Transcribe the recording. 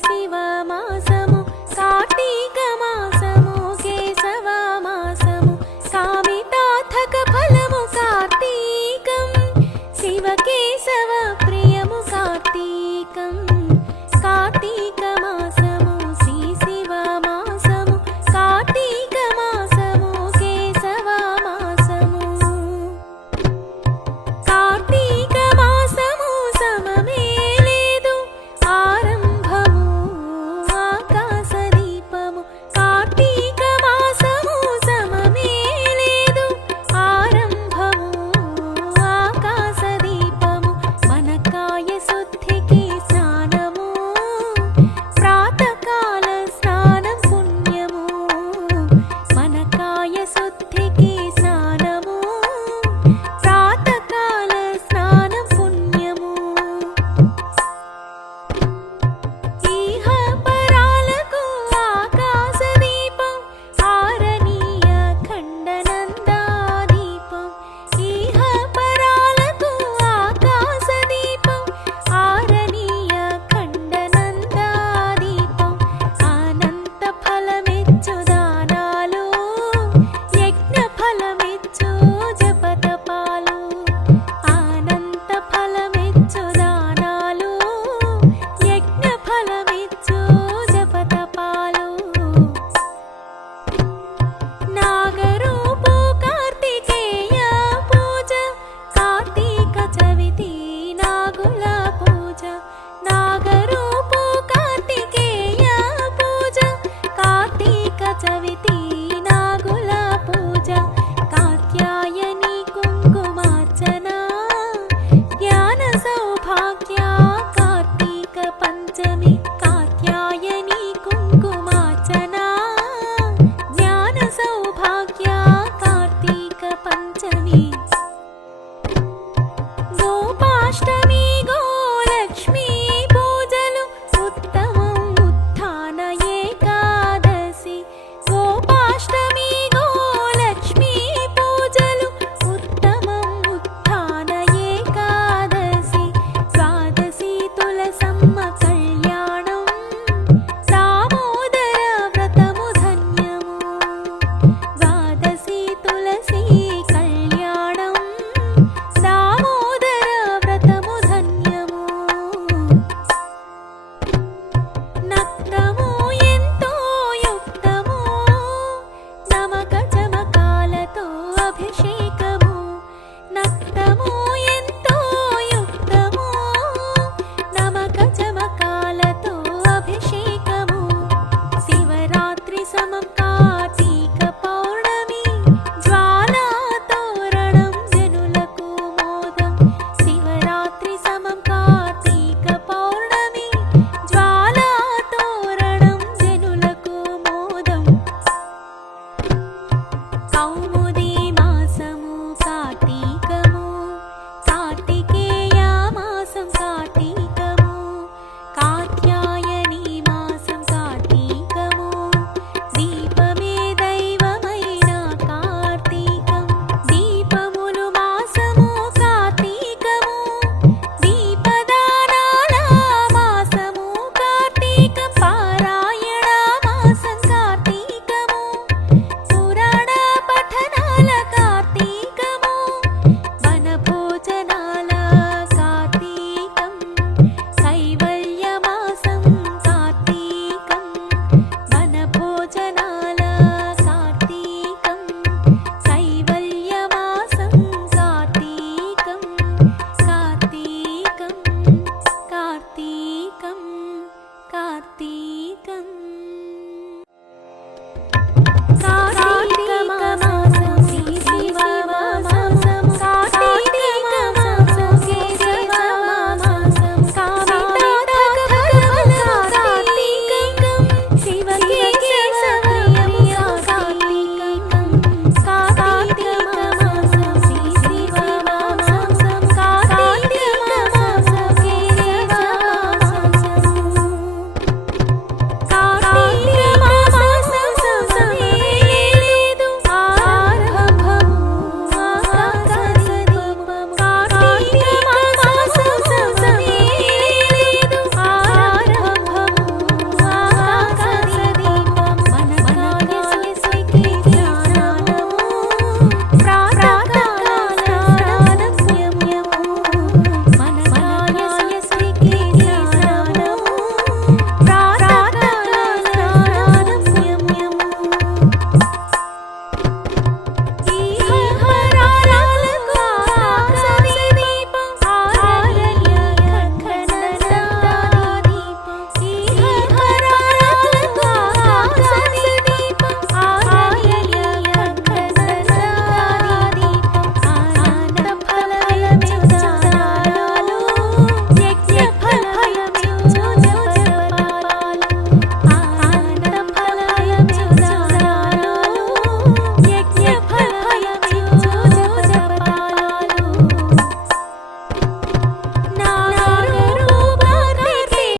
శివమాసము కార్తీక మాసము కేశవ మాసము కామితార్థక ఫలము కార్తీకం శివకేశవ ప్రియము కార్తీకం కార్తీక మాసము శ్రీ శివ మాసము కార్తీక మాసము కేశవ మాసము కార్తీక మాసము సమమే లేదు ఆరంభము ఆకాశ దీపము కార్తీక మాసము సమమే లేదు ఆరంభము ఆకాశ దీపము మనకాయ శుద్ధికి స్నానము ప్రాతకాల స్నానం పుణ్యము మనకాయ శుద్ధికి స్నానము ప్రాతకాల స్నానం పుణ్యము ఈహ పరాలకు ఆకాశ దీపం ఆరణీయ ఖండనందా దీపం ఈహ పరాలకు ఆకాశ దీపం ఆరణీయ ఖండనందా దీపం అనంత ఫలమిచ్చు దానాలు యజ్ఞ ఫలమిచ్చు జపతపాలు అనంత ఫలమిచ్చు దానాలు యజ్ఞ ఫలమిచ్చు జపతపాలు నాగరూపు కార్తికేయ పూజ కార్తీక చవితి నాగుల పూజ నాగరూపు కార్తికేయ పూజ కార్తీక చవితి నాగుల పూజ కాత్యాయని కుంకుమార్చన జ్ఞాన సౌభాగ్య కార్తీక పంచమి కాత్యాయని కుంకుమార్చన జ్ఞాన సౌభాగ్య కార్తీక పంచమి గోపాష్టమి